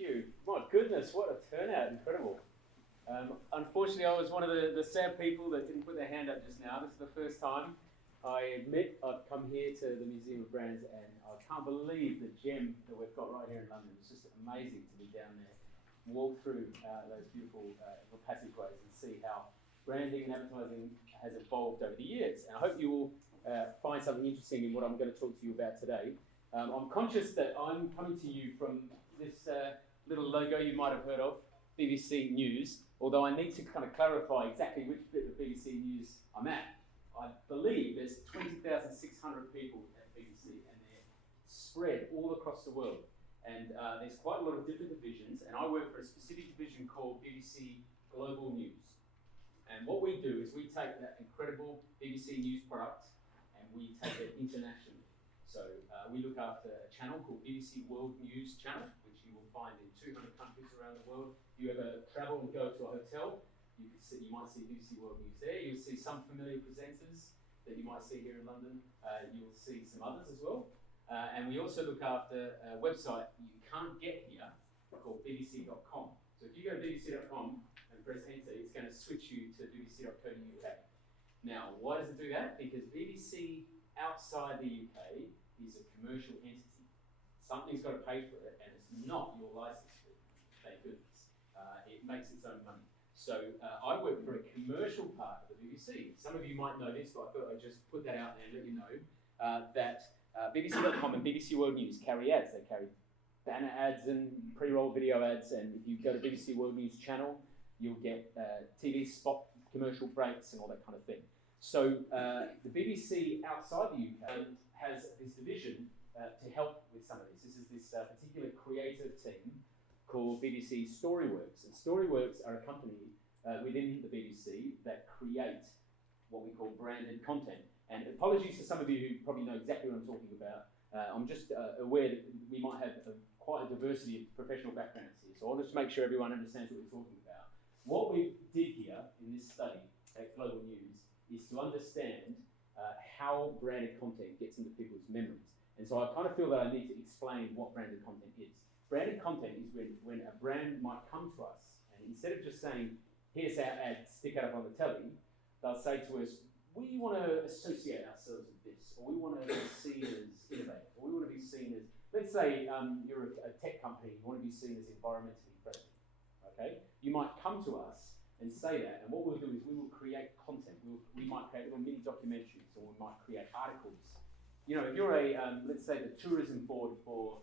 you. My goodness, what a turnout, incredible. Unfortunately, I was one of the sad people that didn't put their hand up just now. This is the first time. I admit I've come here to the Museum of Brands and I can't believe the gem that we've got right here in London. It's just amazing to be down there, walk through those beautiful little passageways and see how branding and advertising has evolved over the years. And I hope you will find something interesting in what I'm going to talk to you about today. I'm conscious that I'm coming to you from this little logo you might have heard of, BBC News, although I need to kind of clarify exactly which bit of BBC News I'm at. I believe there's 20,600 people at BBC and they're spread all across the world. And there's quite a lot of different divisions, and I work for a specific division called BBC Global News. And what we do is we take that incredible BBC News product and we take it internationally. So we look after a channel called BBC World News Channel, which you will find in 200 countries around the world. If you ever travel and go to a hotel, you might see BBC World News there. You'll see some familiar presenters that you might see here in London. You'll see some others as well. And we also look after a website you can't get here called bbc.com. So if you go to bbc.com and press enter, it's going to switch you to bbc.co.uk. Now, why does it do that? Because BBC outside the UK is a commercial entity. Something's got to pay for it, and it's not your license fee. Thank goodness. It makes its own money. So I work for a commercial part of the BBC. Some of you might know this, but I thought I'd just put that out there and let you know that BBC.com and BBC World News carry ads. They carry banner ads and pre-roll video ads, and if you go to BBC World News channel, you'll get TV spot commercial breaks and all that kind of thing. So the BBC outside the UK has this division to help with some of this. This is this particular creative team called BBC Storyworks. And Storyworks are a company within the BBC that create what we call branded content. And apologies to some of you who probably know exactly what I'm talking about. I'm just aware that we might have quite a diversity of professional backgrounds here. So I'll just make sure everyone understands what we're talking about. What we did here in this study at Global News is to understand how branded content gets into people's memories. And so I kind of feel that I need to explain what branded content is. Branded content is when a brand might come to us, and instead of just saying, here's our ad, stick it up on the telly, they'll say to us, we want to associate ourselves with this, or we want to be seen as innovative, or we want to be seen as, let's say you're a tech company, you want to be seen as environmentally friendly, okay? You might come to us and say that, and what we'll do is we will create content. We might create little mini documentaries, or we might create articles. You know, if you're let's say the tourism board for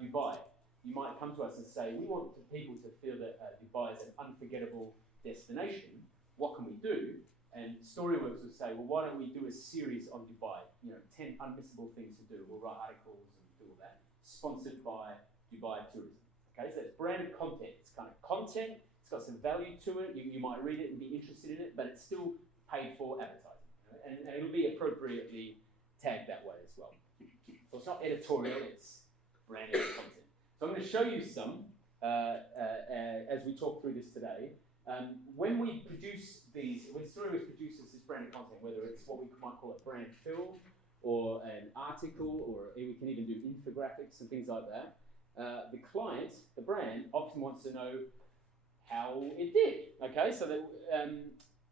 Dubai, you might come to us and say, we want people to feel that Dubai is an unforgettable destination. What can we do? And Storyworks would say, well, why don't we do a series on Dubai? You know, 10 unmissable things to do. We'll write articles and do all that. Sponsored by Dubai Tourism. Okay, so it's branded content. It's kind of content. It's got some value to it. You might read it and be interested in it, but it's still paid for advertising. And it'll be appropriately tagged that way as well. So it's not editorial, it's branded content. So I'm going to show you some as we talk through this today. When we produce these, when Storyworks produces this branded content, whether it's what we might call a brand film, or an article, or we can even do infographics and things like that, the client, the brand, often wants to know how it did. Okay, so that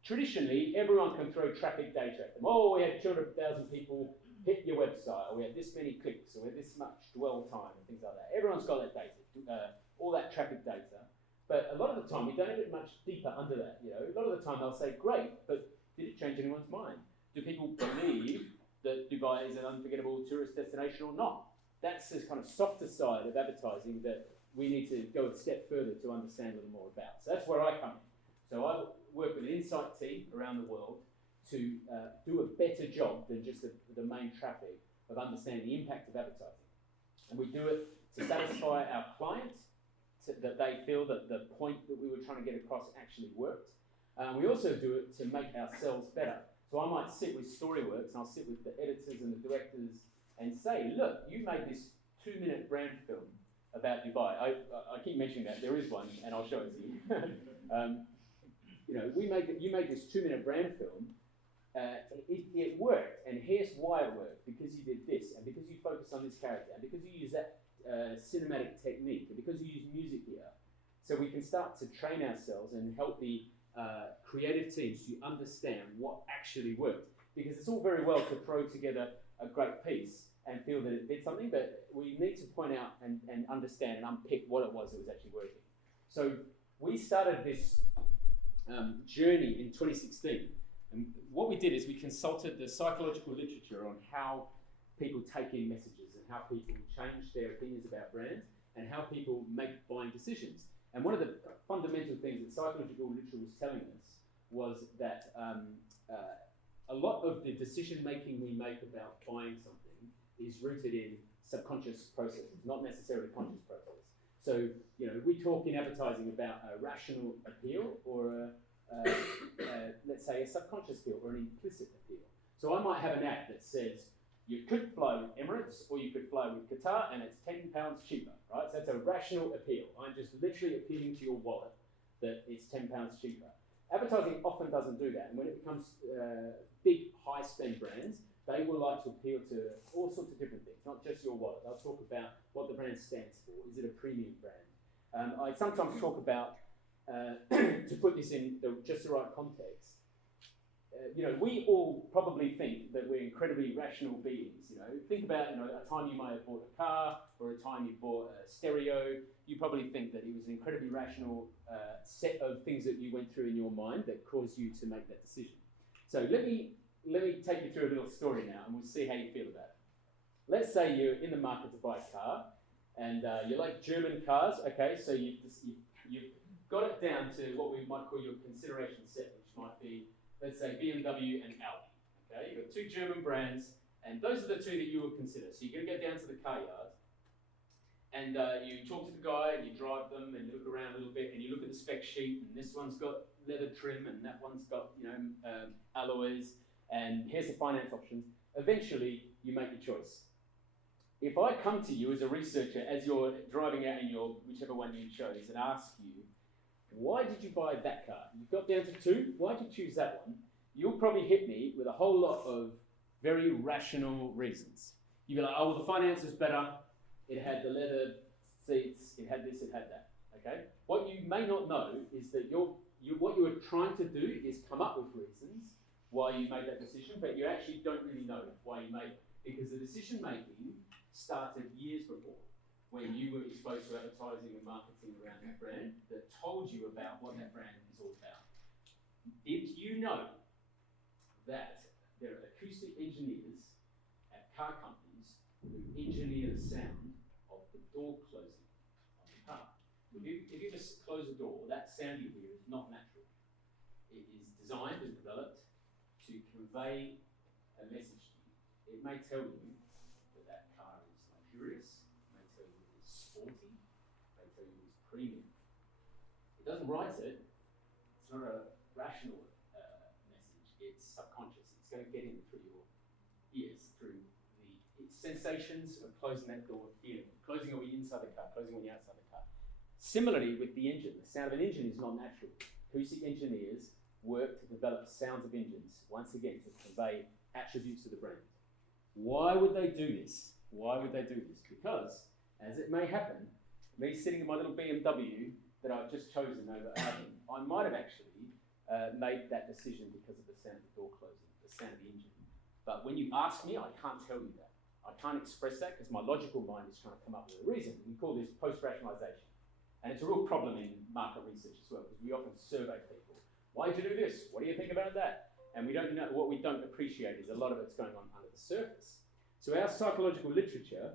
traditionally everyone can throw traffic data at them. Oh, we had 200,000 people hit your website, or we had this many clicks, or we had this much dwell time, and things like that. Everyone's got that data, all that traffic data. But a lot of the time, we don't get much deeper under that. You know, a lot of the time they'll say, great, but did it change anyone's mind? Do people believe that Dubai is an unforgettable tourist destination or not? That's this kind of softer side of advertising that we need to go a step further to understand a little more about. So that's where I come in. So I work with an insight team around the world to do a better job than just the main traffic of understanding the impact of advertising. And we do it to satisfy our client, that they feel that the point that we were trying to get across actually worked. We also do it to make ourselves better. So I might sit with Storyworks and I'll sit with the editors and the directors and say, look, you made this 2-minute brand film about Dubai. I keep mentioning that, there is one, and I'll show it to you. You know, you made this 2-minute brand film. It worked, and here's why it worked. Because you did this, and because you focused on this character, and because you use that cinematic technique, and because we use music here, so we can start to train ourselves and help the creative teams to understand what actually worked. Because it's all very well to throw together a great piece and feel that it did something, but we need to point out and understand and unpick what it was that was actually working. So we started this journey in 2016, and what we did is we consulted the psychological literature on how people take in messages and how people change their opinions about brands and how people make buying decisions. And one of the fundamental things that psychological literature was telling us was that a lot of the decision making we make about buying something is rooted in subconscious processes, not necessarily conscious processes. So, you know, we talk in advertising about a rational appeal or let's say a subconscious appeal or an implicit appeal. So I might have an ad that says, you could fly with Emirates or you could fly with Qatar and it's £10 cheaper, right? So that's a rational appeal. I'm just literally appealing to your wallet that it's £10 cheaper. Advertising often doesn't do that. And when it becomes big, high spend brands, they will like to appeal to all sorts of different things, not just your wallet. They'll talk about what the brand stands for. Is it a premium brand? I sometimes talk about, to put this in just the right context, you know, we all probably think that we're incredibly rational beings. You know, think about, you know, a time you might have bought a car or a time you bought a stereo. You probably think that it was an incredibly rational set of things that you went through in your mind that caused you to make that decision. So let me take you through a little story now, and we'll see how you feel about it. Let's say you're in the market to buy a car, and you like German cars. Okay, so you've got it down to what we might call your consideration set, which might be, let's say, BMW and Audi. Okay, you've got two German brands, and those are the two that you would consider. So you're going to go down to the car yard, and you talk to the guy, and you drive them, and you look around a little bit, and you look at the spec sheet, and this one's got leather trim, and that one's got, you know, alloys, and here's the finance options. Eventually, you make your choice. If I come to you as a researcher, as you're driving out in your whichever one you chose, and ask you, why did you buy that car? You got down to two, why did you choose that one? You'll probably hit me with a whole lot of very rational reasons. You'll be like, oh, well, the finance was better, it had the leather seats, it had this, it had that, okay? What you may not know is that what you were trying to do is come up with reasons why you made that decision, but you actually don't really know why you made it, because the decision making started years before, when you were exposed to advertising and marketing around that brand that told you about what that brand is all about. Did you know that there are acoustic engineers at car companies who engineer the sound of the door closing on the car? If you just close the door, that sound you hear is not natural. It is designed and developed to convey a message to you. It may tell you that that car is luxurious, it may tell you it's sporty, it may tell you it's premium. It doesn't write it, it's not a rational message, it's subconscious. It's going to get in through your ears, through the sensations of closing that door, feeling, closing it when you're inside the car, closing it when you're outside the car. Similarly with the engine, the sound of an engine is not natural. Acoustic engineers work to develop sounds of engines, once again, to convey attributes of the brand. Why would they do this? Why would they do this? Because, as it may happen, me sitting in my little BMW that I've just chosen over oven, I might have actually made that decision because of the sound of the door closing, the sound of the engine. But when you ask me, I can't tell you that. I can't express that because my logical mind is trying to come up with a reason. We call this post-rationalization. And it's a real problem in market research as well, because we often survey people. Why did you do this? What do you think about that? And we don't know, what we don't appreciate is a lot of it's going on under the surface. So our psychological literature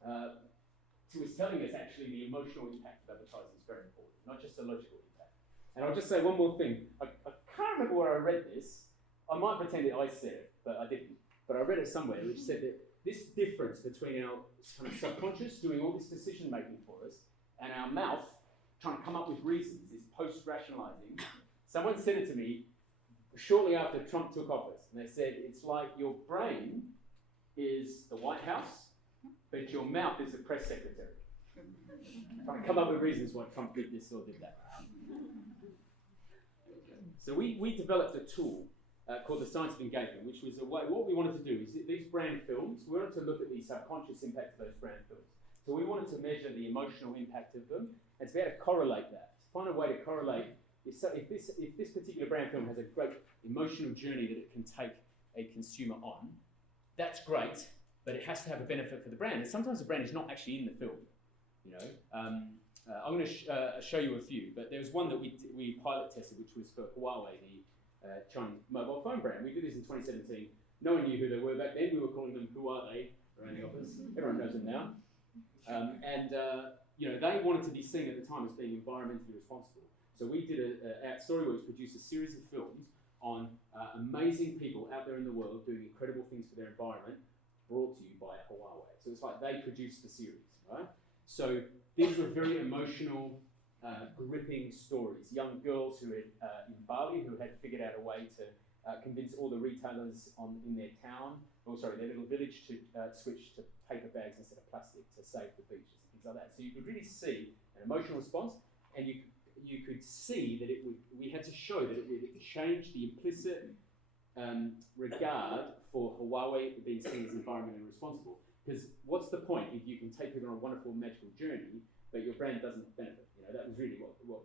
was telling us actually the emotional impact of advertising is very important, not just the logical impact. And I'll just say one more thing. I can't remember where I read this. I might pretend that I said it, but I didn't. But I read it somewhere which said that this difference between our kind of subconscious doing all this decision making for us and our mouth trying to come up with reasons, this post-rationalizing. Someone said it to me shortly after Trump took office, and they said, it's like your brain is the White House, but your mouth is the press secretary. Trying to come up with reasons why Trump did this or did that. So we developed a tool called the Science of Engagement, which was a way, what we wanted to do is these brand films, we wanted to look at the subconscious impact of those brand films. So we wanted to measure the emotional impact of them and to be able to correlate that. To find a way to correlate, if this particular brand film has a great emotional journey that it can take a consumer on, that's great, but it has to have a benefit for the brand. And sometimes the brand is not actually in the film. You know, I'm going to show you a few, but there was one that we pilot tested, which was for Huawei, the Chinese mobile phone brand. We did this in 2017. No one knew who they were back then. We were calling them "Who are they?" around the office. Everyone knows them now. You know, they wanted to be seen at the time as being environmentally responsible. So we did at Storyworks produced a series of films on amazing people out there in the world doing incredible things for their environment, brought to you by Huawei. So it's like they produced the series, right? So these were very emotional, gripping stories. Young girls who had in Bali who had figured out a way to convince all the retailers in their town, their little village, to switch to paper bags instead of plastic to save the beaches and things like that. So you could really see an emotional response, and you could see that we had to show that it would change the implicit regard for Huawei being seen as environmentally responsible. Because what's the point if you can take people on a wonderful magical journey, but your brand doesn't benefit? You know, that was really what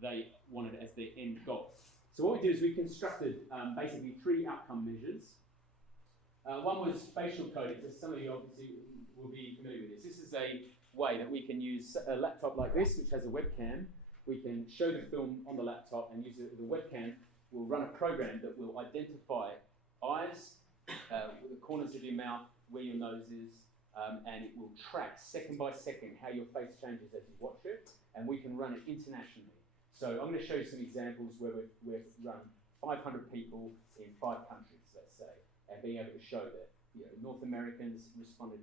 they wanted as their end goal. So what we did is we constructed basically 3 outcome measures. One was facial coding. So some of you obviously will be familiar with this. This is a way that we can use a laptop like this, which has a webcam. We can show the film on the laptop and use the webcam. Will run a program that will identify eyes, the corners of your mouth, where your nose is, and it will track second by second how your face changes as you watch it, and we can run it internationally. So I'm going to show you some examples where we've run 500 people in 5 countries, let's say, and being able to show that North Americans responded,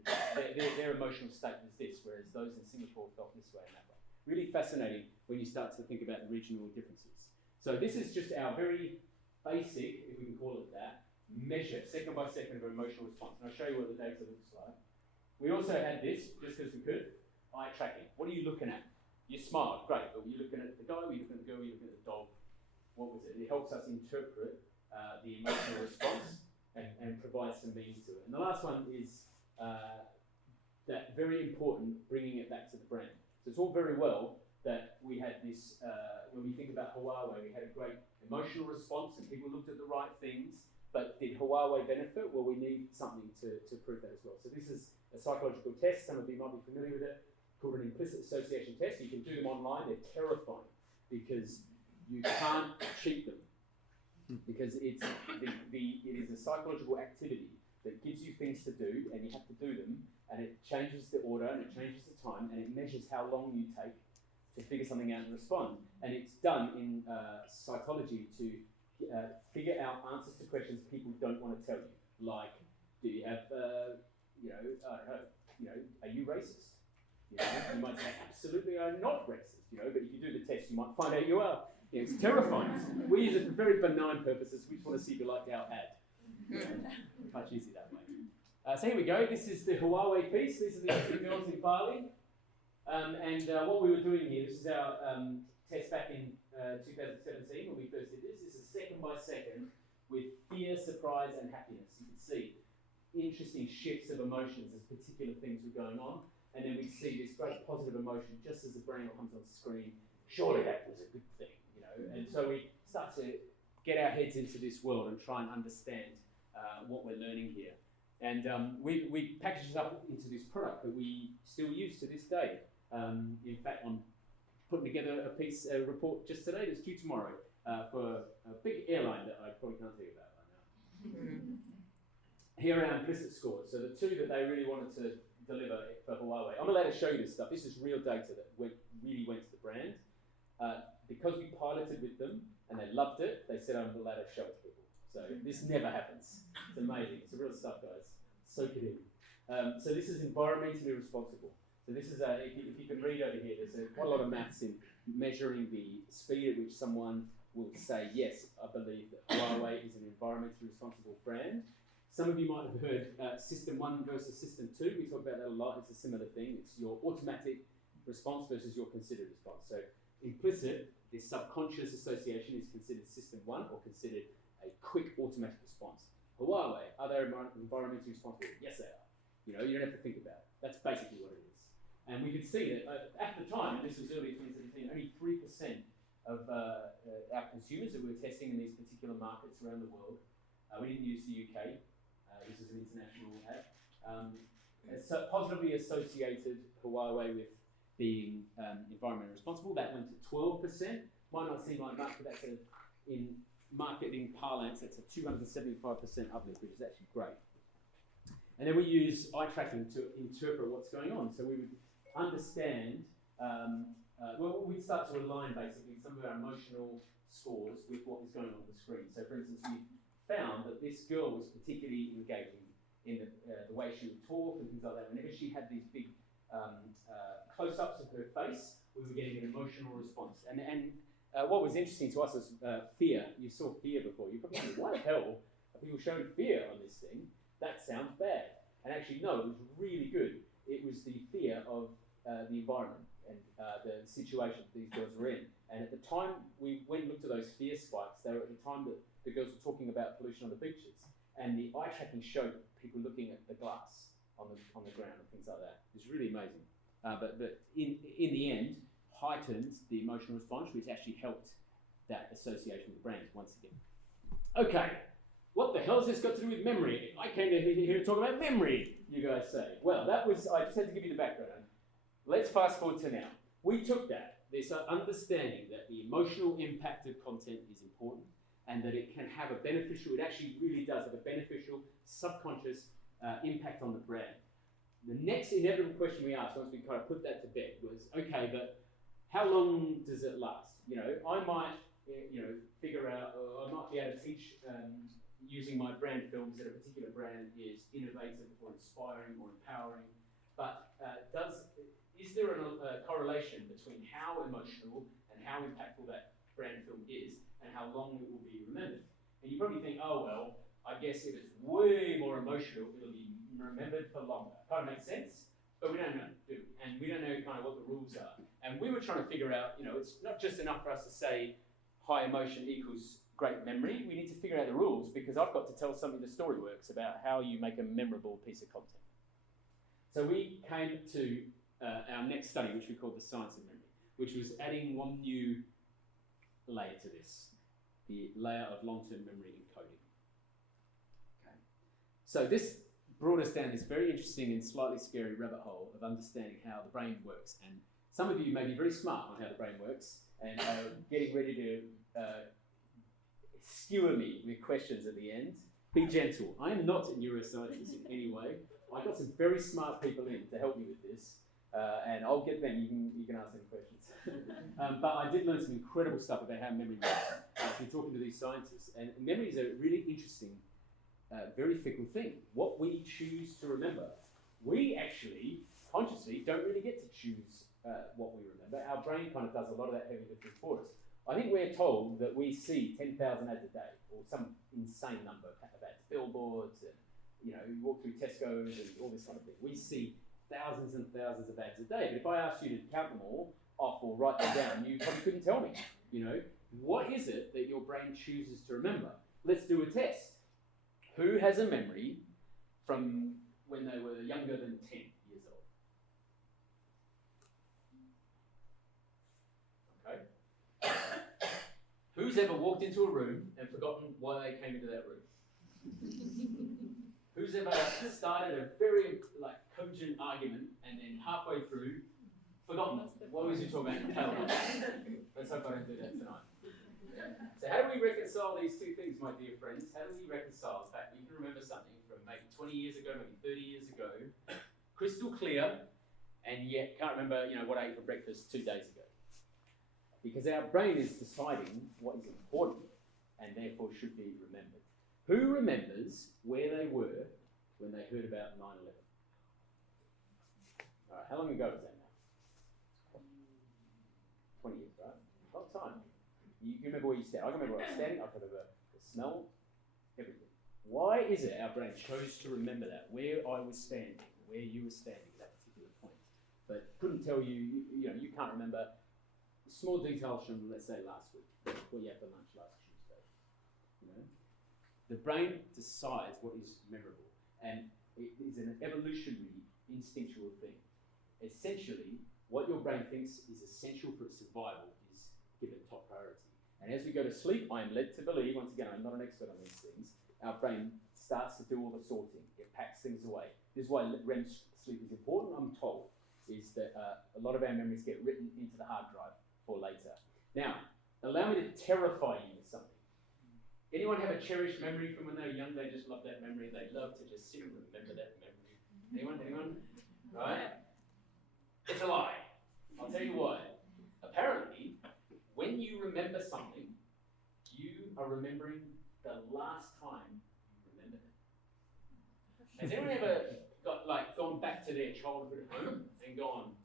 their emotional state was this, whereas those in Singapore felt this way and that way. Really fascinating when you start to think about the regional differences. So this is just our very basic, if we can call it that, measure, second by second, of emotional response. And I'll show you what the data looks like. We also had this, just because we could, eye tracking. What are you looking at? You smiled, great, but were you looking at the guy, were you looking at the girl, were you looking at the dog? What was it? It helps us interpret the emotional response and provide some meaning to it. And the last one is that very important, bringing it back to the brand. So it's all very well that we had this, when we think about Huawei, we had a great emotional response and people looked at the right things, but did Huawei benefit? Well, we need something to prove that as well. So this is a psychological test. Some of you might be familiar with it, called an implicit association test. You can do them online. They're terrifying because you can't cheat them, because it is a psychological activity that gives you things to do, and you have to do them, and it changes the order, and it changes the time, and it measures how long you take to figure something out and respond. And it's done in psychology to figure out answers to questions people don't want to tell you, like, do you have, are you racist? You might say, absolutely, I'm not racist, but if you do the test, you might find out you are. It's terrifying. We use it for very benign purposes. We just want to see if you like our ad. Much easier that way. So here we go. This is the Huawei piece. These are the 2 girls in Bali. What we were doing here, this is our test back in 2017 when we first did this. This is second by second with fear, surprise, and happiness. You can see interesting shifts of emotions as particular things were going on. And then we see this great positive emotion just as the brand comes on screen. Surely that was a good thing, And so we start to get our heads into this world and try and understand what we're learning here. And we packaged it up into this product that we still use to this day. In fact, I'm putting together a report just today that's due tomorrow for a big airline that I probably can't tell you about right now. Here are our implicit scores. So the 2 that they really wanted to deliver for Huawei. I'm allowed to show you this stuff. This is real data that really went to the brand. Because we piloted with them and they loved it, they said I'm allowed to show it to people. So this never happens. It's amazing. It's the real stuff, guys. Soak it in. So this is environmentally responsible. So this is, if you can read over here, there's quite a lot of maths in measuring the speed at which someone will say, yes, I believe that Huawei is an environmentally responsible brand. Some of you might have heard System 1 versus System 2. We talk about that a lot. It's a similar thing. It's your automatic response versus your considered response. So implicit, this subconscious association is considered System 1 or considered a quick automatic response. Huawei, are they environmentally responsible? Yes, they are. You don't have to think about it. That's basically what it is. And we could see that at the time, and this was early 2017, only 3% of our consumers that we were testing in these particular markets around the world, we didn't use the UK, this is an international ad, so positively associated Huawei with being environmentally responsible. That went to 12%. Might not seem like much, but that's in marketing parlance, that's a 275% uplift, which is actually great. And then we use eye tracking to interpret what's going on. So we would understand, we'd start to align basically some of our emotional scores with what was going on the screen. So for instance, we found that this girl was particularly engaging in the way she would talk and things like that. Whenever she had these big close-ups of her face, we were getting an emotional response. And what was interesting to us was fear. You saw fear before. You probably think, why the hell are people showing fear on this thing? That sounds bad. And actually, no, it was really good. It was the fear of the environment and the situation that these girls were in. And at the time we went and looked at those fear spikes, they were at the time that the girls were talking about pollution on the beaches. And the eye tracking showed people looking at the glass on the ground and things like that. It was really amazing. But in the end, heightened the emotional response, which actually helped that association with the brains once again. Okay, what the hell has this got to do with memory? I came here to talk about memory, you guys say. Well, I just had to give you the background. Let's fast forward to now. We took this understanding that the emotional impact of content is important and that it can have it actually really does have a beneficial subconscious impact on the brand. The next inevitable question we asked, once we kind of put that to bed, was, okay, but how long does it last? I might, figure out, or I might be able to teach using my brand films that a particular brand is innovative or inspiring or empowering, but is there a correlation between how emotional and how impactful that brand film is and how long it will be remembered? And you probably think, oh, well, I guess if it's way more emotional, it'll be remembered for longer. Kind of makes sense, but we don't know, do we? And we don't know kind of what the rules are. And we were trying to figure out, it's not just enough for us to say high emotion equals great memory. We need to figure out the rules because I've got to tell something the story works about how you make a memorable piece of content. So we came to our next study, which we called the science of memory, which was adding one new layer to this, the layer of long-term memory encoding. Okay. So this brought us down this very interesting and slightly scary rabbit hole of understanding how the brain works. And some of you may be very smart on how the brain works and are getting ready to skewer me with questions at the end. Be gentle. I am not a neuroscientist in any way. I got some very smart people in to help me with this, and I'll get them. You can ask them questions. But I did learn some incredible stuff about how memory works. We're talking to these scientists, and memory is a really interesting, very fickle thing. What we choose to remember, we actually consciously don't really get to choose what we remember. Our brain kind of does a lot of that heavy lifting for us. I think we're told that we see 10,000 ads a day, or some insane number of ads, billboards, and you walk through Tesco's and all this kind of thing. We see thousands and thousands of ads a day. But if I asked you to count them all off or write them down, you probably couldn't tell me. What is it that your brain chooses to remember? Let's do a test. Who has a memory from when they were younger than 10 years old? Okay. Who's ever walked into a room and forgotten why they came into that room? Who's ever started a very cogent argument and then halfway through forgotten what was you talking about? Let's hope I don't do that tonight. So how do we reconcile these two things, my dear friends? How do we reconcile the fact that you can remember something from maybe 20 years ago, maybe 30 years ago, crystal clear, and yet can't remember what I ate for breakfast 2 days ago? Because our brain is deciding what is important and therefore should be remembered. Who remembers where they were when they heard about 9/11? All right, how long ago was that now? 20 years, right? A long time. You remember where you stand. I can remember where I was standing. I can remember the smell, everything. Why is it our brain chose to remember that? Where I was standing, where you were standing at that particular point. But couldn't tell you, you can't remember small details from, let's say, last week. What you had for lunch last Tuesday. The brain decides what is memorable, and it is an evolutionary, instinctual thing. essentially, what your brain thinks is essential for its survival is given top priority. And as we go to sleep, I am led to believe, once again, I'm not an expert on these things, our brain starts to do all the sorting. It packs things away. This is why REM sleep is important, I'm told, is that a lot of our memories get written into the hard drive for later. Now, allow me to terrify you with something. Anyone have a cherished memory from when they were young? They just love that memory. They love to just sit and remember that memory. Anyone? Right? It's a lie. I'll tell you why. Apparently, when you remember something, you are remembering the last time you remembered it. Has anyone ever gone back to their childhood home and gone,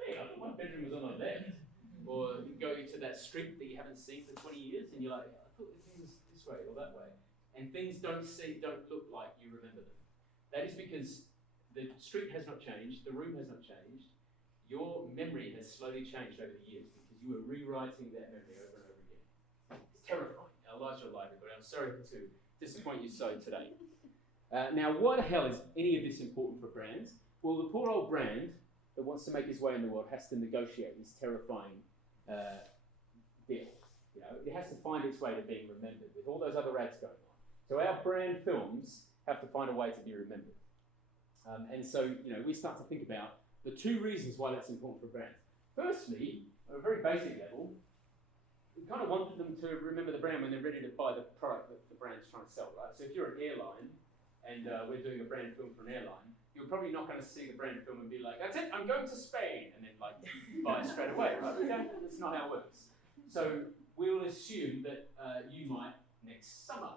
hey, I thought my bedroom was on the left? Or you go to that street that you haven't seen for 20 years and you're like, I thought this thing was this way or that way. And things don't look like you remember them. That is because the street has not changed, the room has not changed. Your memory has slowly changed over the years because you were rewriting that memory over and over again. It's terrifying. Our lives are alive, but I'm sorry to disappoint you so today. Now, why the hell is any of this important for brands? Well, the poor old brand that wants to make his way in the world has to negotiate this terrifying deal. You know, it has to find its way to being remembered with all those other ads going on. So our brand films have to find a way to be remembered. And so, you know, we start to think about the two reasons why that's important for brands. Firstly, on a very basic level, we kind of want them to remember the brand when they're ready to buy the product that the brand's trying to sell, right? So if you're an airline and we're doing a brand film for an airline, you're probably not going to see the brand film and be like, that's it, I'm going to Spain, and then like buy it straight away, right? That's not how it works. So we'll assume that you might next summer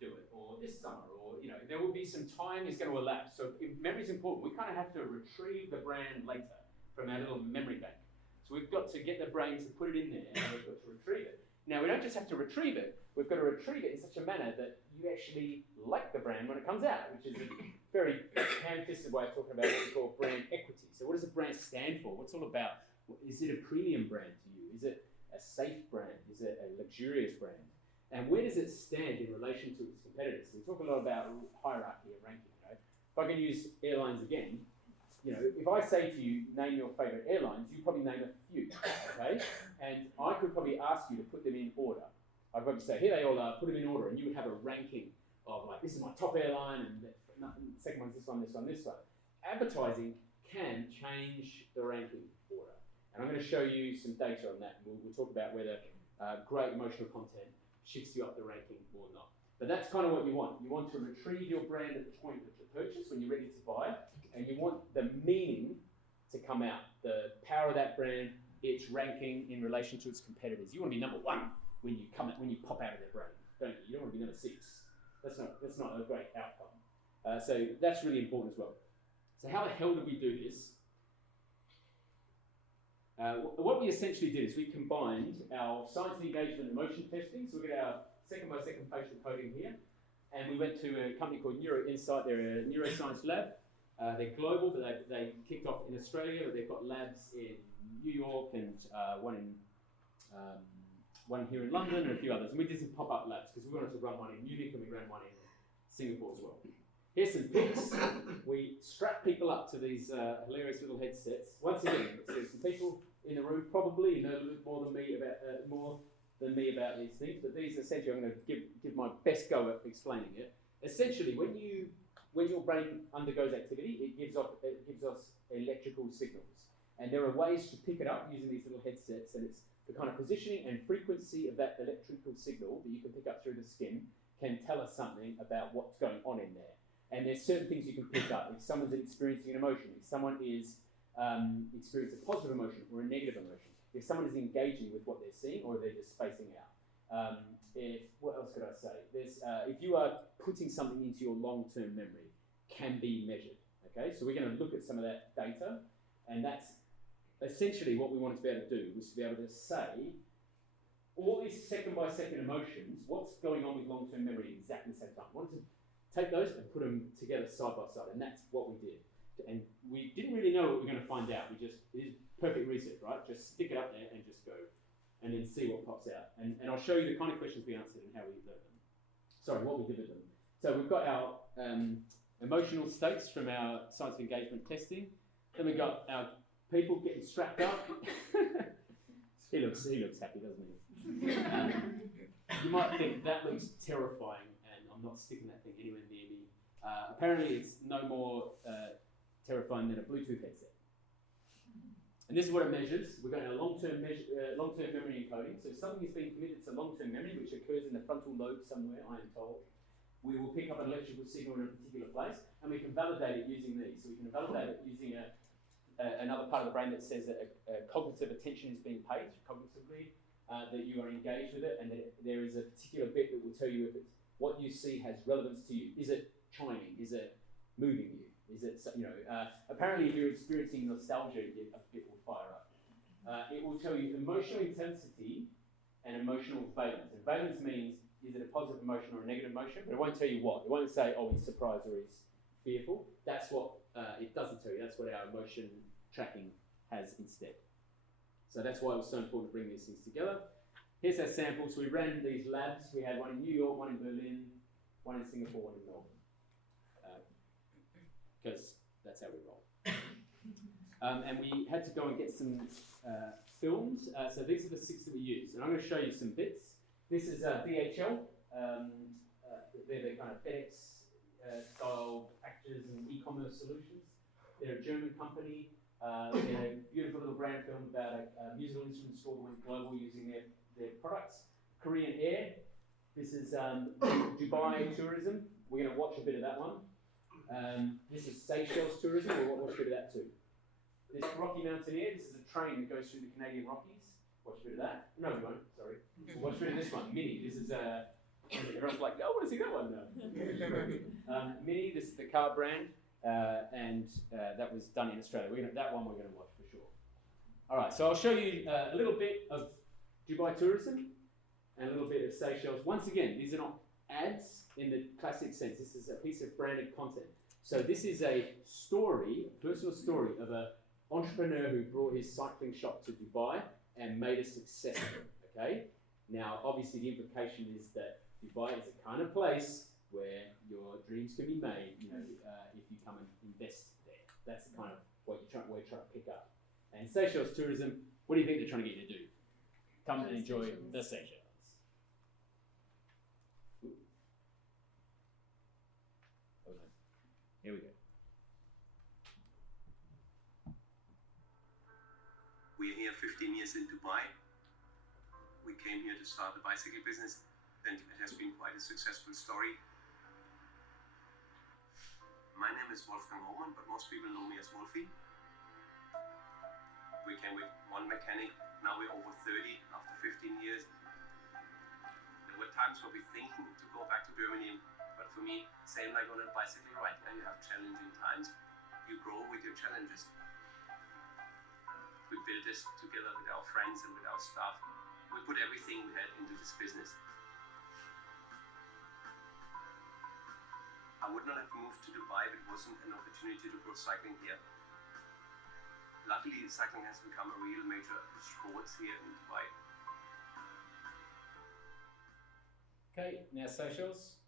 do it, or this summer, or you know, there will be some time is going to elapse. So if memory's important, we kind of have to retrieve the brand later from our little memory bank. So we've got to get the brain to put it in there, and we've got to retrieve it. Now we don't just have to retrieve it, we've got to retrieve it in such a manner that you actually like the brand when it comes out, which is a very ham-fisted way of talking about what we call brand equity. So what does a brand stand for? What's it all about? Is it a premium brand to you? Is it a safe brand? Is it a luxurious brand? And where does it stand in relation to its competitors? So we talk a lot about hierarchy and ranking, right? If I can use airlines again, you know, if I say to you, name your favorite airlines, you probably name a few, okay? And I could probably ask you to put them in order. I'd probably say, here they all are, put them in order, and you would have a ranking of like, this is my top airline, and the second one's this one, this one, this one. Advertising can change the ranking order. And I'm going to show you some data on that. We'll talk about whether great emotional content shifts you up the ranking or not. But that's kind of what you want. You want to retrieve your brand at the point of the purchase when you're ready to buy, and you want the meaning to come out, the power of that brand, its ranking in relation to its competitors. You want to be number one when you pop out of their brand, don't you? You don't want to be number 6. That's not a great outcome. So that's really important as well. So how the hell do we do this? What we essentially did is we combined our science and engagement emotion testing. So we get our second-by-second facial coding here, and we went to a company called Neuro Insight. They're a neuroscience lab. They're global, but they kicked off in Australia, but they've got labs in New York and one here in London and a few others. And we did some pop-up labs because we wanted to run one in Munich and we ran one in Singapore as well. Here's some pics. We strapped people up to these hilarious little headsets. Once again, there's some people in the room probably know a little bit more than me about these things, but these essentially I'm going to give my best go at explaining it. Essentially, when your brain undergoes activity, it gives us electrical signals, and there are ways to pick it up using these little headsets, and it's the kind of positioning and frequency of that electrical signal that you can pick up through the skin can tell us something about what's going on in there. And there's certain things you can pick up. If someone's experiencing an emotion, if someone is experiencing a positive emotion or a negative emotion, if someone is engaging with what they're seeing or they're just spacing out. What else could I say? If you are putting something into your long-term memory, can be measured. Okay, so we're going to look at some of that data, and that's essentially what we wanted to be able to do, was to be able to say all these second-by-second emotions, what's going on with long-term memory at exactly the same time. We wanted to take those and put them together side by side, and that's what we did. And we didn't really know what we were going to find out. It is perfect research, right? Just stick it up there and just go, and then see what pops out. And I'll show you the kind of questions we answered and how we learned them. Sorry, what we did with them. So we've got our emotional states from our science of engagement testing. Then we got our people getting strapped up. he looks happy, doesn't he? You might think that looks terrifying, and I'm not sticking that thing anywhere near me. Apparently, it's no more terrifying than a Bluetooth headset. And this is what it measures. We're going to long-term memory encoding. So if something is being committed to long-term memory, which occurs in the frontal lobe somewhere, I am told, we will pick up an electrical signal in a particular place, and we can validate it using these. So we can validate it using another part of the brain that says that a cognitive attention is being paid cognitively, that you are engaged with it, and that there is a particular bit that will tell you if it's, what you see has relevance to you. Is it chiming? Is it moving you? Is it, apparently if you're experiencing nostalgia, a bit will fire up. It will tell you emotional intensity and emotional valence. And valence means, is it a positive emotion or a negative emotion? But it won't tell you what. It won't say, oh, he's surprised or he's fearful. That's what it doesn't tell you. That's what our emotion tracking has instead. So that's why it was so important to bring these things together. Here's our samples. So we ran these labs. We had one in New York, one in Berlin, one in Singapore, one in Melbourne. Because that's how we roll. And we had to go and get some films. So these are the 6 that we used. And I'm going to show you some bits. This is DHL. They're the kind of FedEx style packages and e-commerce solutions. They're a German company. They're a beautiful little brand film about a musical instrument store that went global using their products. Korean Air. This is Dubai Tourism. We're going to watch a bit of that one. This is Seychelles Tourism. We'll watch a bit of that too. This Rocky Mountaineer. This is a train that goes through the Canadian Rockies. Watch a bit of that. No, we won't. Sorry. We'll watch a bit of this one. Mini. This is everyone's like, oh, I want to see that one. No. Mini. This is the car brand, and that was done in Australia. That one we're going to watch for sure. All right. So I'll show you a little bit of Dubai Tourism and a little bit of Seychelles. Once again, these are not ads in the classic sense. This is a piece of branded content. So this is a story, a personal story of an entrepreneur who brought his cycling shop to Dubai and made a success of it, okay? Now, obviously the implication is that Dubai is a kind of place where your dreams can be made, if you come and invest there. That's the kind of what we're trying to pick up. And Seychelles Tourism, what do you think they're trying to get you to do? Come and enjoy the Seychelles. Here we go. We're here 15 years in Dubai. We came here to start a bicycle business, and it has been quite a successful story. My name is Wolfgang Hohmann, but most people know me as Wolfie. We came with one mechanic. Now we're over 30 after 15 years. There were times where we thinking to go back to Germany. But for me, same like on a bicycle ride, you have challenging times. You grow with your challenges. We built this together with our friends and with our staff. We put everything we had into this business. I would not have moved to Dubai if it wasn't an opportunity to grow cycling here. Luckily, cycling has become a real major sport here in Dubai. Okay, now Seychelles.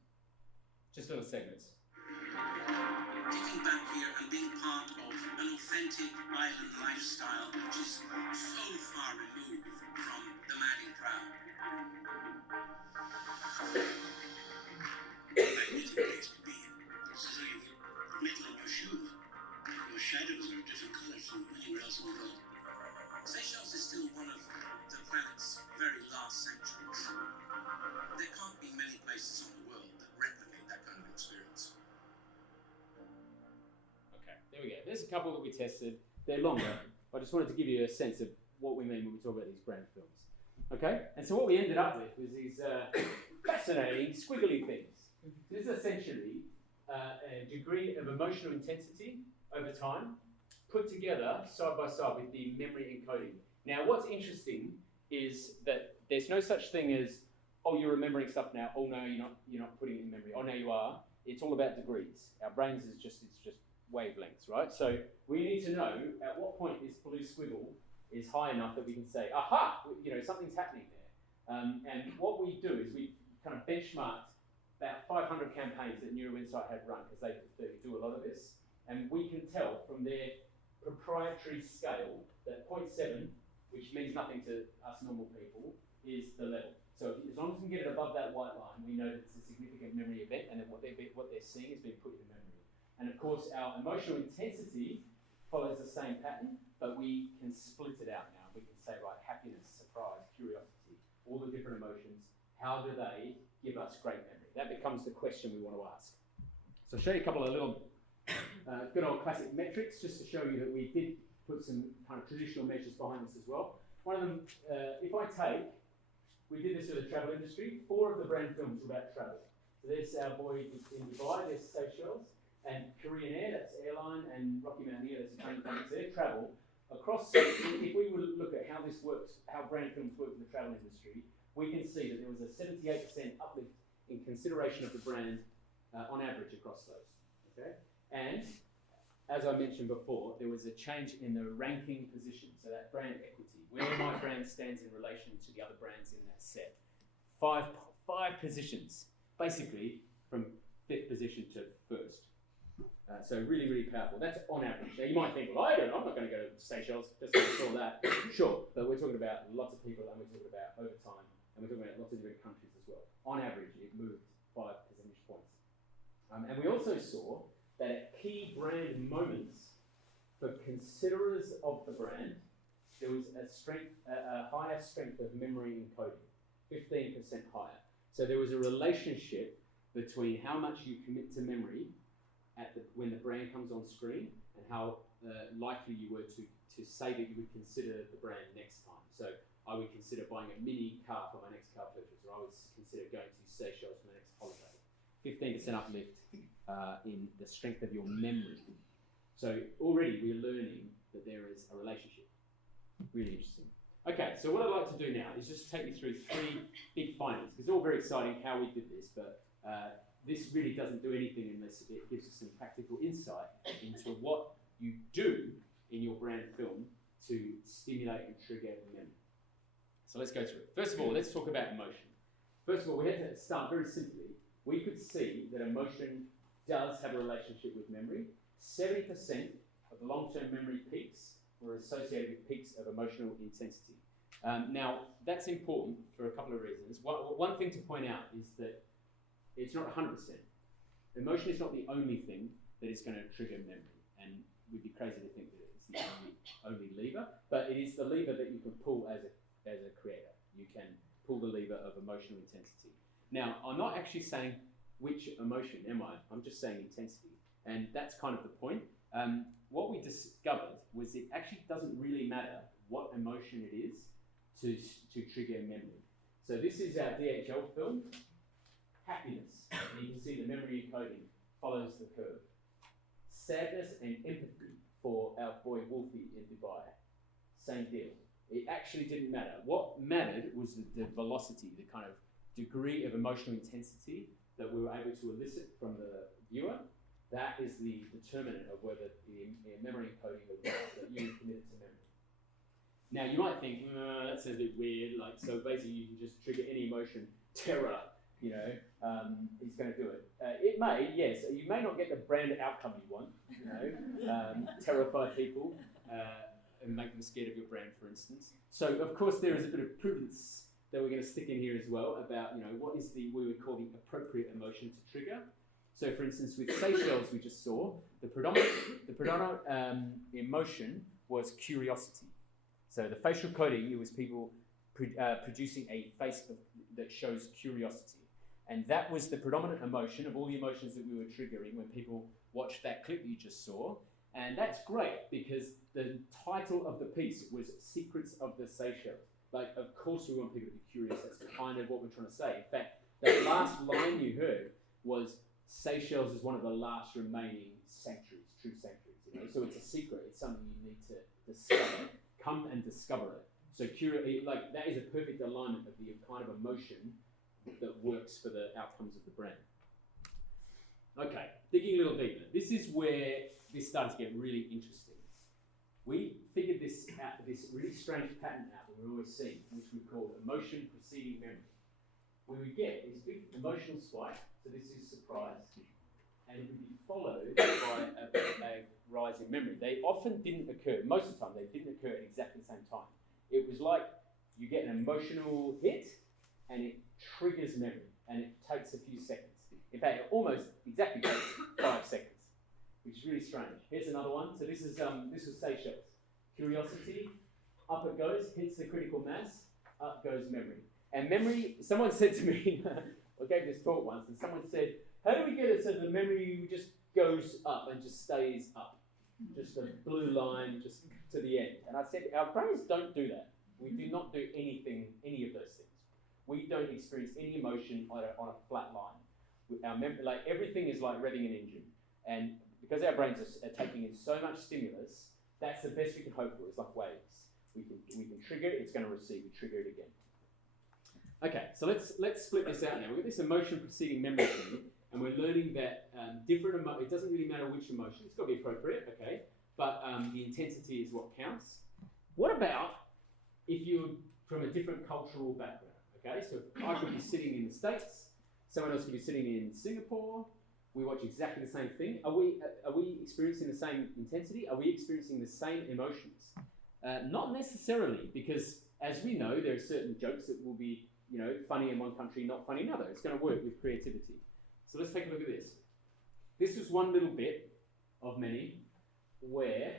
Just little segments. Getting back here and being part of an authentic island lifestyle which is so far removed from the madding crowd. Magnetic place to be in. This is like the metal in your shoes. Your shadows are a different colour from anywhere else in the world. Seychelles is still one of the planet's very last sanctuaries. There can't be many places on the world that replicate that kind of experience. Okay, there we go. There's a couple that we tested. They're longer. I just wanted to give you a sense of what we mean when we talk about these brand films. Okay, and so what we ended up with was these fascinating squiggly things. This is essentially a degree of emotional intensity over time, put together side by side with the memory encoding. Now, what's interesting is that there's no such thing as, oh, you're remembering stuff now. Oh no, you're not putting it in memory. Oh no, you are. It's all about degrees. Our brains it's just wavelengths, right? So we need to know at what point this blue squiggle is high enough that we can say, aha, something's happening there. And what we do is we kind of benchmarked about 500 campaigns that NeuroInsight had run, because they do a lot of this, and we can tell from their proprietary scale, that 0.7, which means nothing to us normal people, is the level. So as long as we can get it above that white line, we know that it's a significant memory event, and that what they're seeing is being put in memory. And of course, our emotional intensity follows the same pattern, but we can split it out now. We can say, right, happiness, surprise, curiosity, all the different emotions, how do they give us great memory? That becomes the question we want to ask. So I'll show you a couple of little good old classic metrics, just to show you that we did put some kind of traditional measures behind this as well. One of them, if I take, we did this with the travel industry, 4 of the brand films were about travel. So there's our boy in Dubai, there's Seychelles, and Korean Air, that's airline, and Rocky Mountaineer, that's train companies, their travel. Across, if we would look at how this works, how brand films work in the travel industry, we can see that there was a 78% uplift in consideration of the brand on average across those. Okay? And as I mentioned before, there was a change in the ranking position, so that brand equity, where my brand stands in relation to the other brands in that set. Five positions, basically from 5th position to 1st. So really, really powerful. That's on average. Now you might think, well, I'm not going to go to Seychelles just to saw that. Sure, but we're talking about lots of people, and we're talking about over time, and we're talking about lots of different countries as well. On average, it moved 5 percentage points. And we also saw that at key brand moments, for considerers of the brand, there was a higher strength of memory encoding, 15% higher. So there was a relationship between how much you commit to memory when the brand comes on screen, and how likely you were to say that you would consider the brand next time. So I would consider buying a mini car for my next car purchase, or I would consider going to Seychelles for my next holiday. 15% uplift in the strength of your memory. So already we're learning that there is a relationship. Really interesting. Okay, so what I'd like to do now is just take you through 3 big findings, because it's all very exciting how we did this, but this really doesn't do anything unless it gives us some practical insight into what you do in your brand film to stimulate and trigger memory. So let's go through it. First of all, let's talk about emotion. First of all, we had to start very simply. We could see that emotion does have a relationship with memory. 70% of the long-term memory peaks were associated with peaks of emotional intensity. Now, that's important for a couple of reasons. One thing to point out is that it's not 100%. Emotion is not the only thing that is going to trigger memory, and we'd be crazy to think that it's the only lever, but it is the lever that you can pull as a creator. You can pull the lever of emotional intensity. Now, I'm not actually saying which emotion, am I? I'm just saying intensity, and that's kind of the point. What we discovered was it actually doesn't really matter what emotion it is to trigger memory. So this is our DHL film. Happiness, and you can see the memory encoding follows the curve. Sadness and empathy for our boy Wolfie in Dubai, same deal. It actually didn't matter. What mattered was the velocity, the kind of degree of emotional intensity that we were able to elicit from the viewer. That is the determinant of whether the memory encoding was that you committed to memory. Now you might think, that sounds a bit weird, like so basically you can just trigger any emotion, terror, he's going to do it. It may, yes, you may not get the brand outcome you want, terrify people and make them scared of your brand, for instance. So of course there is a bit of prudence that we're going to stick in here as well about, what is we would call the appropriate emotion to trigger. So for instance, with Seychelles we just saw, the predominant emotion was curiosity. So the facial coding, it was people producing a face that shows curiosity. And that was the predominant emotion of all the emotions that we were triggering when people watched that clip you just saw. And that's great because the title of the piece was Secrets of the Seychelles. Like, of course we want people to be curious. That's kind of what we're trying to say. In fact, that last line you heard was Seychelles is one of the last remaining sanctuaries, true sanctuaries. So it's a secret. It's something you need to discover. Come and discover it. So that is a perfect alignment of the kind of emotion that works for the outcomes of the brand. Okay, digging a little deeper. This is where this started to get really interesting. We figured this out, this really strange pattern out that we're always seeing, which we call emotion preceding memory. What we get is big emotional spike, so this is surprise, and it would be followed by a rise in memory. They often didn't occur, most of the time they didn't occur at exactly the same time. It was like you get an emotional hit and it triggers memory, and it takes a few seconds. In fact, it almost exactly takes 5 seconds, which is really strange. Here's another one. So this was Seychelles. Curiosity, up it goes, hits the critical mass, up goes memory. And memory, someone said to me, I gave this talk once, and someone said, how do we get it so the memory just goes up and just stays up? Just a blue line, just to the end. And I said, our brains don't do that. We do not do any of those things. We don't experience any emotion on a flat line. Our like everything is like revving an engine. And because our brains are taking in so much stimulus, that's the best we can hope for. It's like waves. We can trigger it, it's going to receive, we trigger it again. Okay, so let's split this out now. We've got this emotion preceding memory thing, and we're learning that it doesn't really matter which emotion, it's got to be appropriate, okay, but the intensity is what counts. What about if you're from a different cultural background, okay? So I could be sitting in the States, someone else could be sitting in Singapore, we watch exactly the same thing. Are we experiencing the same intensity? Are we experiencing the same emotions? Not necessarily, because as we know, there are certain jokes that will be, funny in one country, not funny in another. It's going to work with creativity. So let's take a look at this. This was one little bit of many where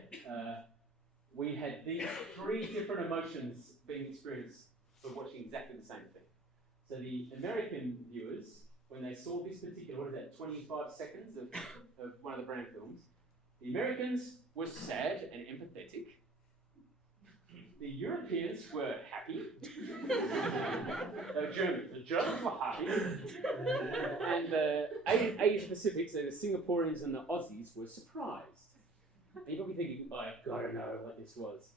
we had these 3 different emotions being experienced for watching exactly the same thing. So the American viewers, when they saw this particular, 25 seconds of one of the brand films, the Americans were sad and empathetic. The Europeans were happy. The Germans were happy. And the Asia Pacific, so the Singaporeans and the Aussies, were surprised. And you're probably thinking, I've got to know what this was.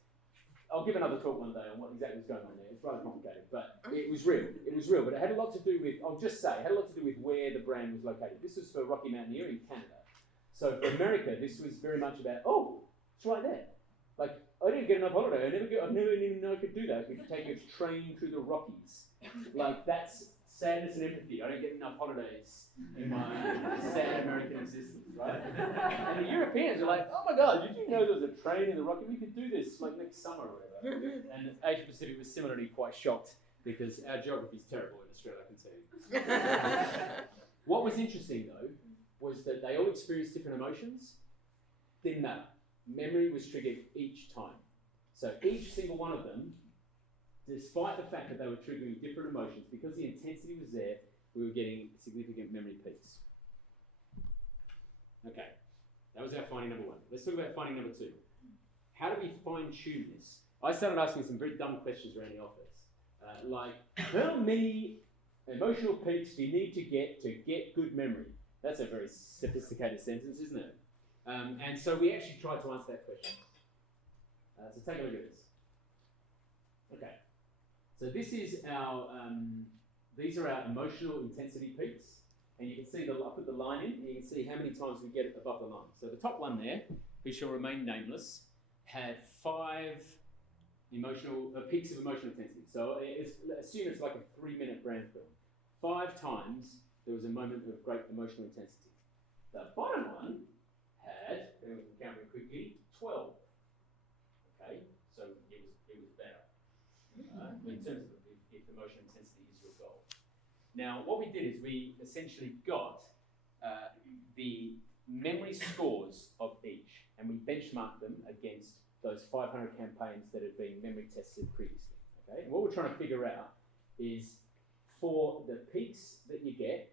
I'll give another talk one day on what exactly was going on there. It's rather complicated, but it was real. It was real, but it had a lot to do with, I'll just say, it had a lot to do with where the brand was located. This was for Rocky Mountaineer in Canada. So for America, this was very much about, it's right there. Like, I didn't get enough holiday. I never even know I could do that. I could take a train through the Rockies. Like, that's sadness and empathy. I don't get enough holidays in my sad American existence, right? And the Europeans are like, oh my God, did you know there was a train in the Rockies? We could do this like next summer or whatever. And Asia Pacific was similarly quite shocked because our geography is terrible in Australia, I can tell you. What was interesting though was that they all experienced different emotions. Didn't matter. Memory was triggered each time. So each single one of them, despite the fact that they were triggering different emotions, because the intensity was there, we were getting significant memory peaks. Okay, that was our finding number 1. Let's talk about finding number 2. How do we fine-tune this? I started asking some very dumb questions around the office, like, how many emotional peaks do you need to get good memory? That's a very sophisticated sentence, isn't it? And so we actually tried to answer that question. So take a look at this. Okay, so this is our, these are our emotional intensity peaks. And you can see, I put the line in, and you can see how many times we get it above the line. So the top one there, we shall remain nameless, had 5 emotional peaks of emotional intensity. So assume it's like a 3-minute brand film. 5 times there was a moment of great emotional intensity. The bottom one had, and we can count it quickly, 12. Okay, so it was better in terms of if emotional intensity is your goal. Now, what we did is we essentially got the memory scores of each, and we benchmarked them against those 500 campaigns that had been memory tested previously. Okay, and what we're trying to figure out is for the peaks that you get,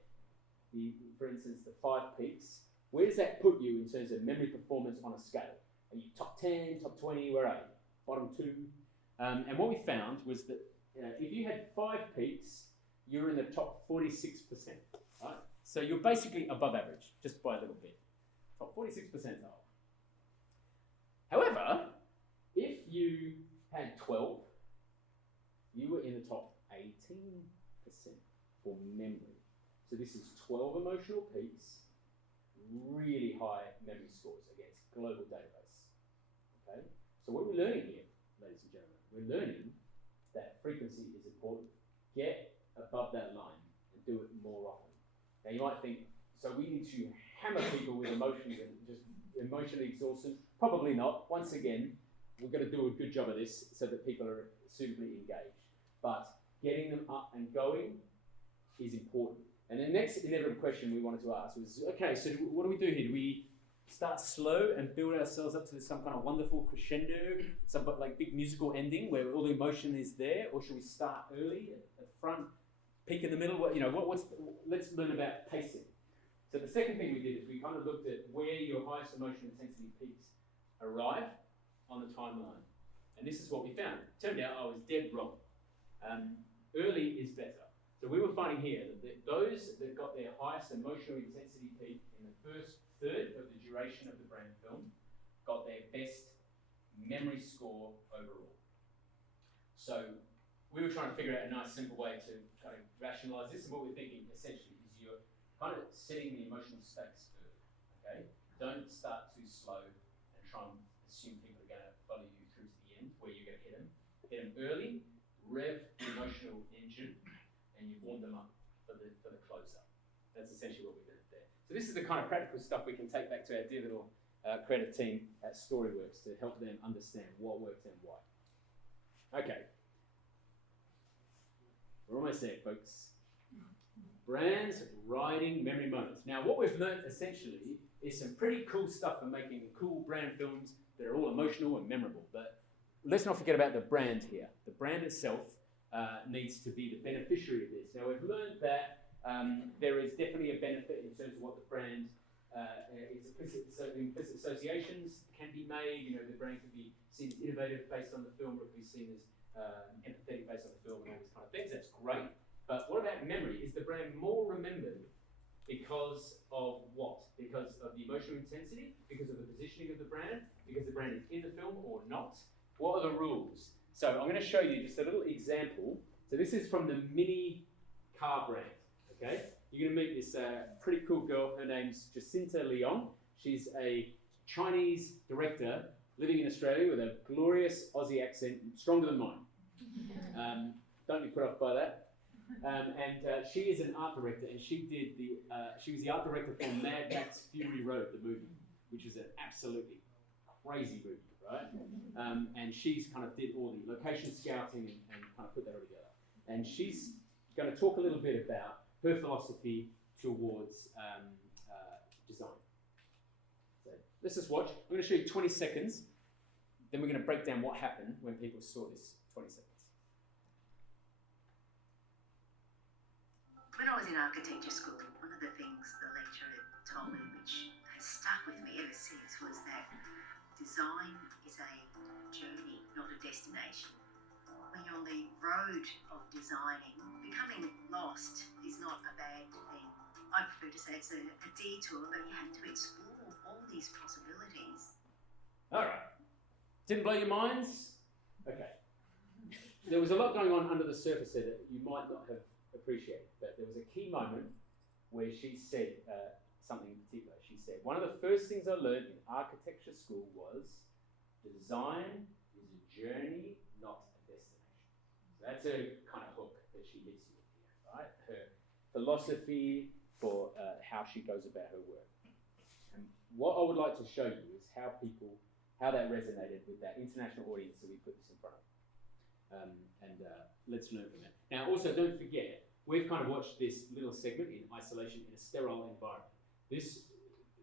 for instance, the 5 peaks, where does that put you in terms of memory performance on a scale? Are you top 10, top 20, where are you? Bottom 2? And what we found was that if you had 5 peaks, you're in the top 46%, right? So you're basically above average, just by a little bit. Top 46 percentile. However, if you had 12, you were in the top 18% for memory. So this is 12 emotional peaks, really high memory scores against global database. Okay? So what we're learning here, ladies and gentlemen, we're learning that frequency is important. Get above that line and do it more often. Now you might think, so we need to hammer people with emotions and just emotionally exhausted? Probably not. Once again, we've got to do a good job of this so that people are suitably engaged. But getting them up and going is important. And the next inevitable question we wanted to ask was, okay, so what do we do here? Do we start slow and build ourselves up to some kind of wonderful crescendo, some like big musical ending where all the emotion is there, or should we start early at the front, peak in the middle? Let's learn about pacing. So the second thing we did is we kind of looked at where your highest emotional intensity peaks arrive on the timeline. And this is what we found. Turned out I was dead wrong. Early is better. So we were finding here that those that got their highest emotional intensity peak in the first third of the duration of the brand film got their best memory score overall. So we were trying to figure out a nice simple way to kind of rationalize this, and what we're thinking essentially is you're kind of setting the emotional stakes early, okay? Don't start too slow and try and assume people are going to follow you through to the end where you're going to hit them. Hit them early, rev the emotional engine, and you warm them up for the close-up. That's essentially what we did there. So this is the kind of practical stuff we can take back to our dear little creative team at Storyworks to help them understand what worked and why. Okay. We're almost there, folks. Brands riding memory moments. Now, what we've learned essentially is some pretty cool stuff for making cool brand films that are all emotional and memorable. But let's not forget about the brand here. The brand itself needs to be the beneficiary of this. Now, we've learned that there is definitely a benefit in terms of what the brand is implicit. So implicit associations can be made. You know, the brand can be seen as innovative based on the film, or it can be seen as empathetic based on the film, and all these kind of things. That's great. But what about memory? Is the brand more remembered because of what? Because of the emotional intensity? Because of the positioning of the brand? Because the brand is in the film or not? What are the rules? So I'm going to show you just a little example. So this is from the Mini car brand. Okay, you're going to meet this pretty cool girl. Her name's Jacinta Leon. She's a Chinese director living in Australia with a glorious Aussie accent, stronger than mine. Don't be put off by that. She is an art director, and she was the art director for Mad Max Fury Road, the movie, which is an absolutely crazy movie, right? And she's kind of did all the location scouting and kind of put that all together. And she's going to talk a little bit about her philosophy towards design. So let's just watch. I'm going to show you 20 seconds. Then we're going to break down what happened when people saw this 20 seconds. When I was in architecture school, one of the things the lecturer told me, which has stuck with me ever since, was that design is a journey, not a destination. When you're on the road of designing, becoming lost is not a bad thing. I prefer to say it's a detour, but you have to explore all these possibilities. All right. Didn't blow your minds? Okay. There was a lot going on under the surface there that you might not have appreciated, but there was a key moment where she said something in particular. She said, one of the first things I learned in architecture school was design is a journey, not a destination. So that's a kind of hook that she hits you with here, right? Her philosophy for how she goes about her work. And what I would like to show you is how that resonated with that international audience that we put this in front of. Let's learn from it. Now, also, don't forget, we've kind of watched this little segment in isolation in a sterile environment.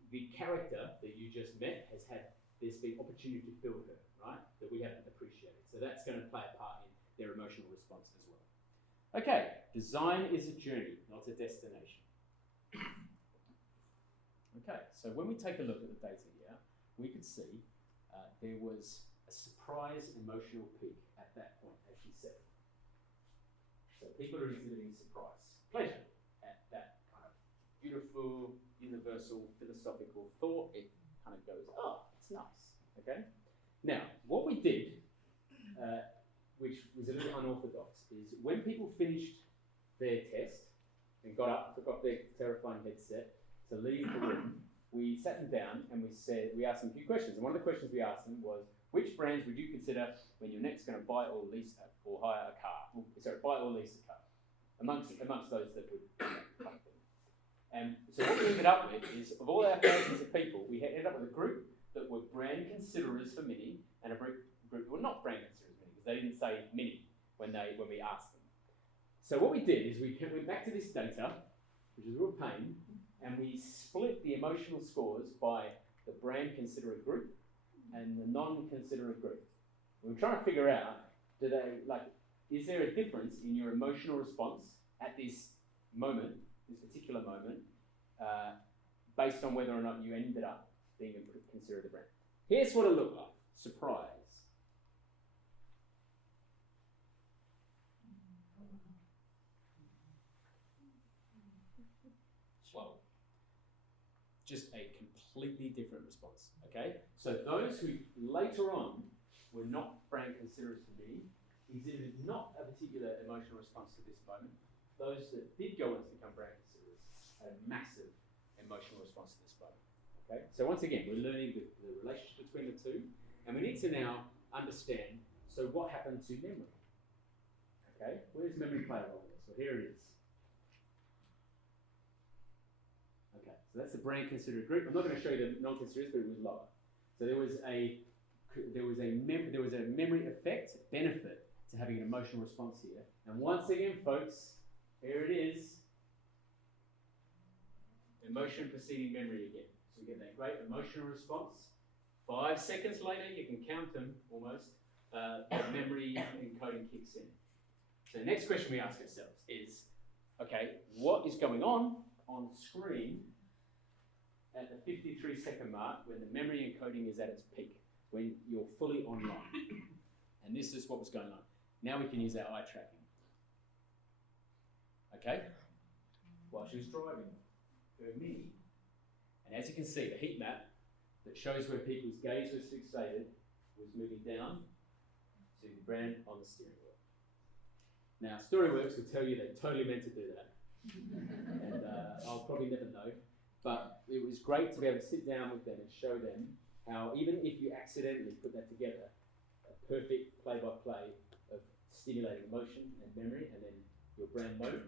The character that you just met there's been opportunity to build her, right? That we haven't appreciated. So that's going to play a part in their emotional response as well. Okay, design is a journey, not a destination. Okay, so when we take a look at the data here, we could see there was a surprise emotional peak at that point, as she said. So people are exhibiting surprise, pleasure at that kind of beautiful, universal, philosophical thought. It kind of goes, oh, it's nice, okay? Now, what we did, which was a little unorthodox, is when people finished their test and got up, took off their terrifying headset to leave the room, we sat them down and we asked them a few questions. And one of the questions we asked them was, which brands would you consider when you're next going to buy or lease or hire a car? Sorry, buy or lease a car. Amongst those that would kind of thing. And so what we ended up with is, of all our thousands of people, we ended up with a group that were brand considerers for Mini, and a group that were not brand considerers for Mini, because they didn't say Mini when we asked them. So what we did is we went back to this data, which is a real pain, and we split the emotional scores by the brand considerate group and the non-considerate group. We were trying to figure out, is there a difference in your emotional response at this moment, this particular moment, based on whether or not you ended up being considered a brand? Here's what it looked like. Surprise. Whoa. Just a completely different response, okay? So those who later on were not brand considerers for me exhibited not a particular emotional response to this moment. Those that did go on to become brand considerers had a massive emotional response to this moment, okay? So once again, we're learning the relationship between the two, and we need to now understand, so what happened to memory? Okay, where does memory play a role in this? Well, here it is. Okay, so that's the brand considerate group. I'm not going to show you the non-considerers, but it was lower. So there was a memory effect, benefit to having an emotional response here. And once again, folks, here it is. Emotion preceding memory again. So we get that great emotional response. 5 seconds later, you can count them almost, the memory encoding kicks in. So the next question we ask ourselves is, okay, what is going on screen at the 53-second mark when the memory encoding is at its peak, when you're fully online? And this is what was going on. Now we can use our eye tracking. Okay? While she was driving her Mini. And as you can see, the heat map that shows where people's gaze was fixated was moving down to the brand on the steering wheel. Now, Storyworks will tell you they totally meant to do that. And I'll probably never know. But it was great to be able to sit down with them and show them how, even if you accidentally put that together, a perfect play-by-play of stimulating emotion and memory, and then your brand mode,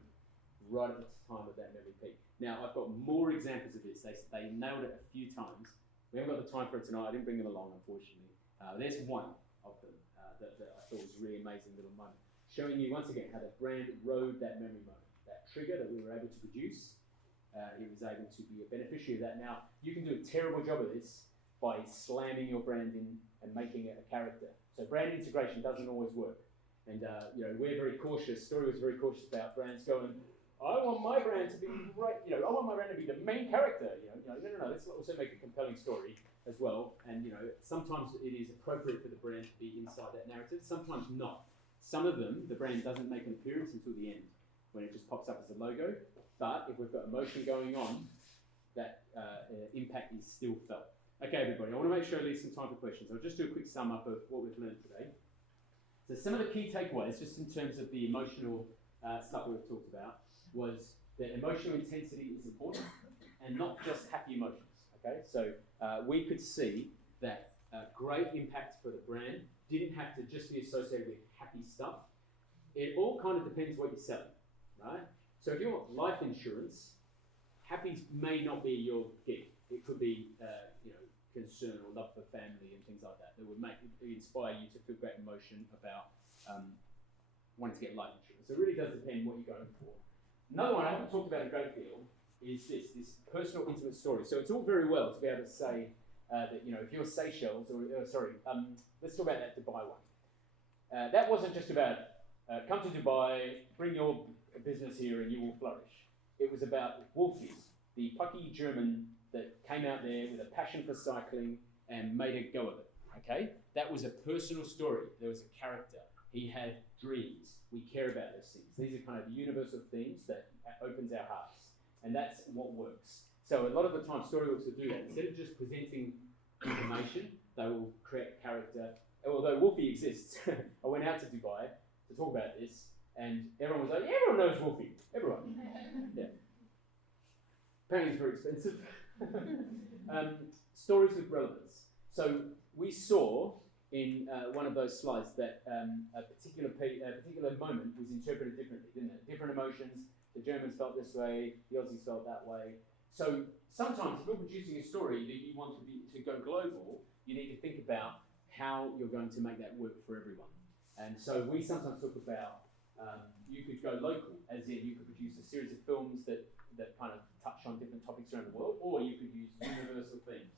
right at the time of that memory peak. Now, I've got more examples of this. They nailed it a few times. We haven't got the time for it tonight. I didn't bring them along, unfortunately. There's one of them that I thought was a really amazing little moment, showing you once again how the brand rode that memory moment, that trigger that we were able to produce. It was able to be a beneficiary of that. Now, you can do a terrible job of this by slamming your brand in and making it a character. So brand integration doesn't always work. And we're very cautious. Story was very cautious about brands going, I want my brand to be right. I want my brand to be the main character. No. Let's also make a compelling story as well. And sometimes it is appropriate for the brand to be inside that narrative. Sometimes not. Some of them, the brand doesn't make an appearance until the end, when it just pops up as a logo. But if we've got emotion going on, that impact is still felt. Okay, everybody, I want to make sure I leave some time for questions. I'll just do a quick sum up of what we've learned today. So some of the key takeaways, just in terms of the emotional stuff we've talked about, was that emotional intensity is important, and not just happy emotions. Okay, so we could see that great impact for the brand didn't have to just be associated with happy stuff. It all kind of depends what you're selling, right? So if you want life insurance, happy may not be your gig. It could be, concern or love for family and things like that would inspire you to feel great emotion about wanting to get life insurance. So it really does depend what you're going for. Another one I haven't talked about a great deal is this personal intimate story. So it's all very well to be able to say that, if you're Seychelles, let's talk about that Dubai one. That wasn't just about come to Dubai, bring your business here and you will flourish. It was about Wolfies, the plucky German that came out there with a passion for cycling and made a go of it, okay? That was a personal story. There was a character. He had dreams. We care about those things. These are kind of universal themes that opens our hearts, and that's what works. So a lot of the time, Storyworks will do that. Instead of just presenting information, they will create character. Although Wolfie exists, I went out to Dubai to talk about this, and everyone was like, yeah, everyone knows Wolfie. Everyone. Yeah. Apparently it's very expensive. Stories with relevance. So we saw in one of those slides that a particular moment was interpreted differently, didn't it? Different emotions, the Germans felt this way, the Aussies felt that way. So sometimes if you're producing a story that you want to go global, you need to think about how you're going to make that work for everyone. And so we sometimes talk about, you could go local, as in you could produce a series of films that kind of touch on different topics around the world, or you could use universal themes.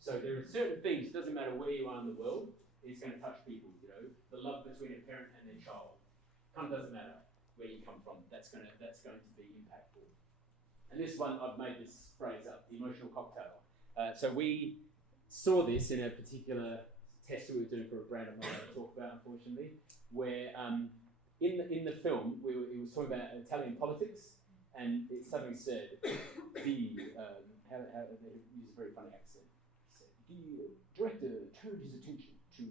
So there are certain things, it doesn't matter where you are in the world, it's going to touch people, you know. The love between a parent and their child. Kind of doesn't matter where you come from, that's going to be impactful. And this one, I've made this phrase up, the emotional cocktail. So we saw this in a particular test that we were doing for a brand I'm not going to talk about, unfortunately, where in the film, it was talking about Italian politics, and it suddenly said, they use a very funny accent. It said, the director turned his attention to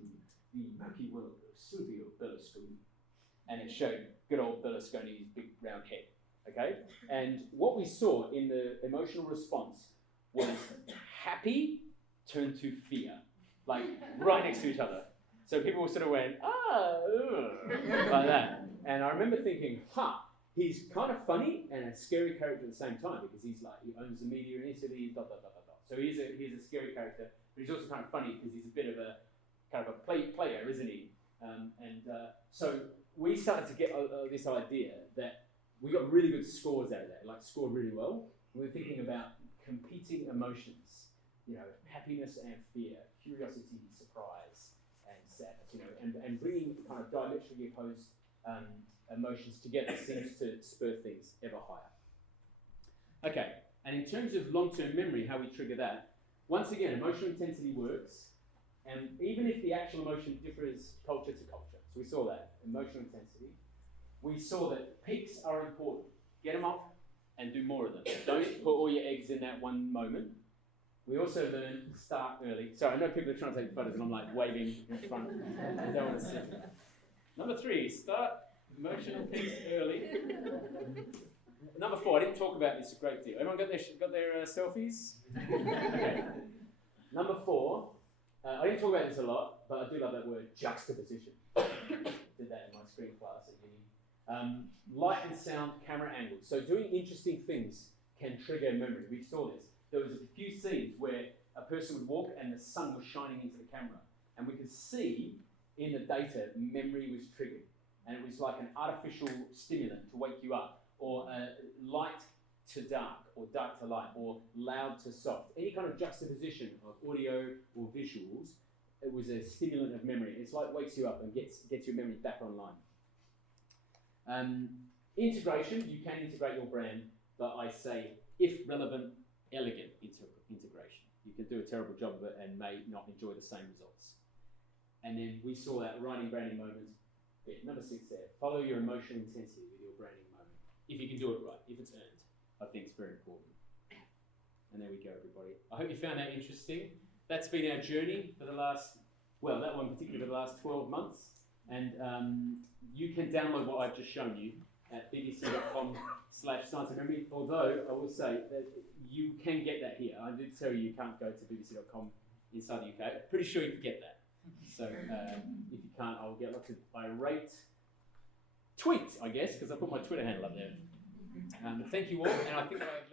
the murky world of Silvio Berlusconi. And it showed good old Berlusconi's big round head, okay? And what we saw in the emotional response was happy turned to fear, like right next to each other. So people sort of went, like that. And I remember thinking, he's kind of funny and a scary character at the same time, because he's like, he owns the media in Italy, blah, blah, blah, blah, blah. So he's a scary character, but he's also kind of funny because he's a bit of a kind of a player, isn't he? So we started to get this idea that we got really good scores out of that, like scored really well. We were thinking about competing emotions, you know, happiness and fear, curiosity, surprise, and sadness, you know, and bringing kind of diametrically opposed emotions together seems to spur things ever higher. Okay, and in terms of long-term memory, how we trigger that, once again, emotional intensity works, and even if the actual emotion differs culture to culture, so we saw that, emotional intensity, we saw that peaks are important. Get them up and do more of them. Don't put all your eggs in that one moment. We also learned start early. Sorry, I know people are trying to take photos and I'm like waving in front. I don't want to see. Number 3, start emotional peaks early. Number 4, I didn't talk about this a great deal. Everyone got their selfies? Okay. Number 4, I didn't talk about this a lot, but I do love that word, juxtaposition. Did that in my screen class at uni. Light and sound, camera angles. So doing interesting things can trigger memory. We saw this. There was a few scenes where a person would walk and the sun was shining into the camera. And we could see in the data, memory was triggered. And it was like an artificial stimulant to wake you up, or light to dark, or dark to light, or loud to soft. Any kind of juxtaposition of audio or visuals, it was a stimulant of memory. It's like wakes you up and gets your memory back online. Integration, you can integrate your brand, but I say, if relevant, elegant integration. You can do a terrible job of it and may not enjoy the same results. And then we saw that writing branding moment. Yeah, number 6 there, follow your emotional intensity with your branding moment. If you can do it right, if it's earned, I think it's very important. And there we go, everybody. I hope you found that interesting. That's been our journey for the last, well, that one particularly for the last 12 months. And you can download what I've just shown you at bbc.com/science and memory, although I will say that you can get that here. I did tell you can't go to bbc.com inside the UK. Pretty sure you can get that. So if you can't, I'll get lots of irate tweets, I guess, because I put my Twitter handle up there. Thank you all, and I think I've